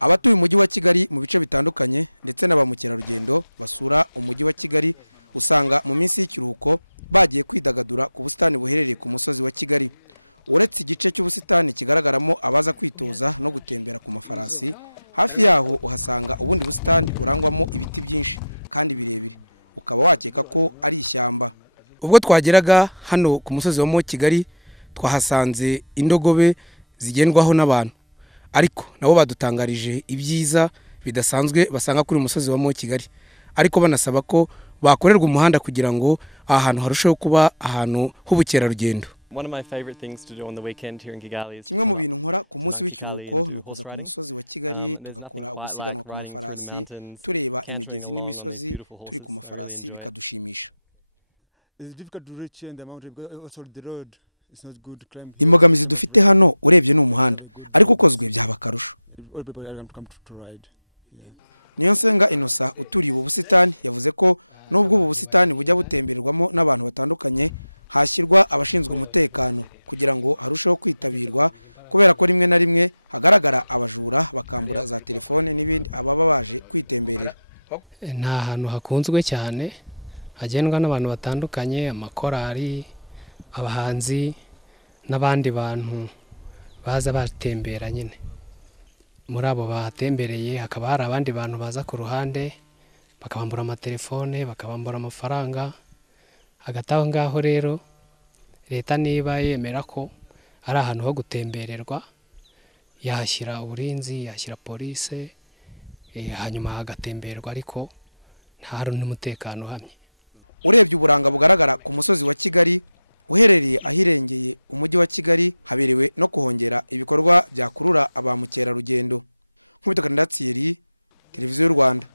Abatuye umujyi wa Kigali mu bice bitandukanye ndetse na ba mukerarugendo basura umujyi wa Kigali usanga mu minsi y'ikiruhuko bagiye kwidagadura ku busitani buherereye ku musozi wa Kigali. Uretse igice cy'ubusitani kigaragaramo abaza kwitoza no gutembera ku mafarasi, hafi yaho uhasanga ubundi busitani burangwamo ibiti byinshi kandi birebire, ukaba wakeka ko ari ishyamba. Ubwo twageraga hano ku musozi wa Kigali twahasanze indogobe zigendwaho n'abantu, ariko nabo badutangarije ibyiza bidasanzwe basanga kuri umusozi wa Kigali, ariko banasaba ko bakorerwa umuhanda kugira ngo ahantu harusheho kuba ahantu h'ubukerarugendo. Kimwe mu bintu nkora ku munsi w'ikiruhuko ni ukuza ku musozi wa Kigali tugakora ugusiganwa ku mafarasi, tureba imigezi n'imisozi turi ku mafarasi bikadushimisha. Imbogamizi dufite hano urebye ni umuhanda, ariko ukozwe byaba akarusho. Niyonsenga Innocent uturiye ubu busitani yavuze ko nubwo ubu busitani bujya butembererwamo n'abantu batandukanye, hashyirwa abashinzwe umutekano kugira ngo harusheho kwitabirwa, kubera ko rimwe na rimwe hagaragara abajura bakambura za telefone n'ibindi ababa baje kwitemberera. Ni ahantu hakunzwe cyane, hagendwa n'abantu batandukanye, amakorari, abahanzi n'abandi bantu baza batembera nyine. Muri abo batembereye hakaba hari abandi bantu baza ku ruhande bakabambura amatelefone, bakabambura amafaranga. Hagati aho ngaho rero leta niba yemera ko ari ahantu ho gutembererwa, yahashyira uburinzi, yahashyira polisi, hanyuma hagatemberwa ariko nta hari n'umutekano uhamye. Urebye uburanga bugaragara ku musozi wa Kigali uherereye ahirengeye umujyi wa Kigali, haberewe no kuhongera ibikorwa byakurura aba mukerarugendo. Nkubito Kandidatiyeri, Televiziyo y'u Rwanda.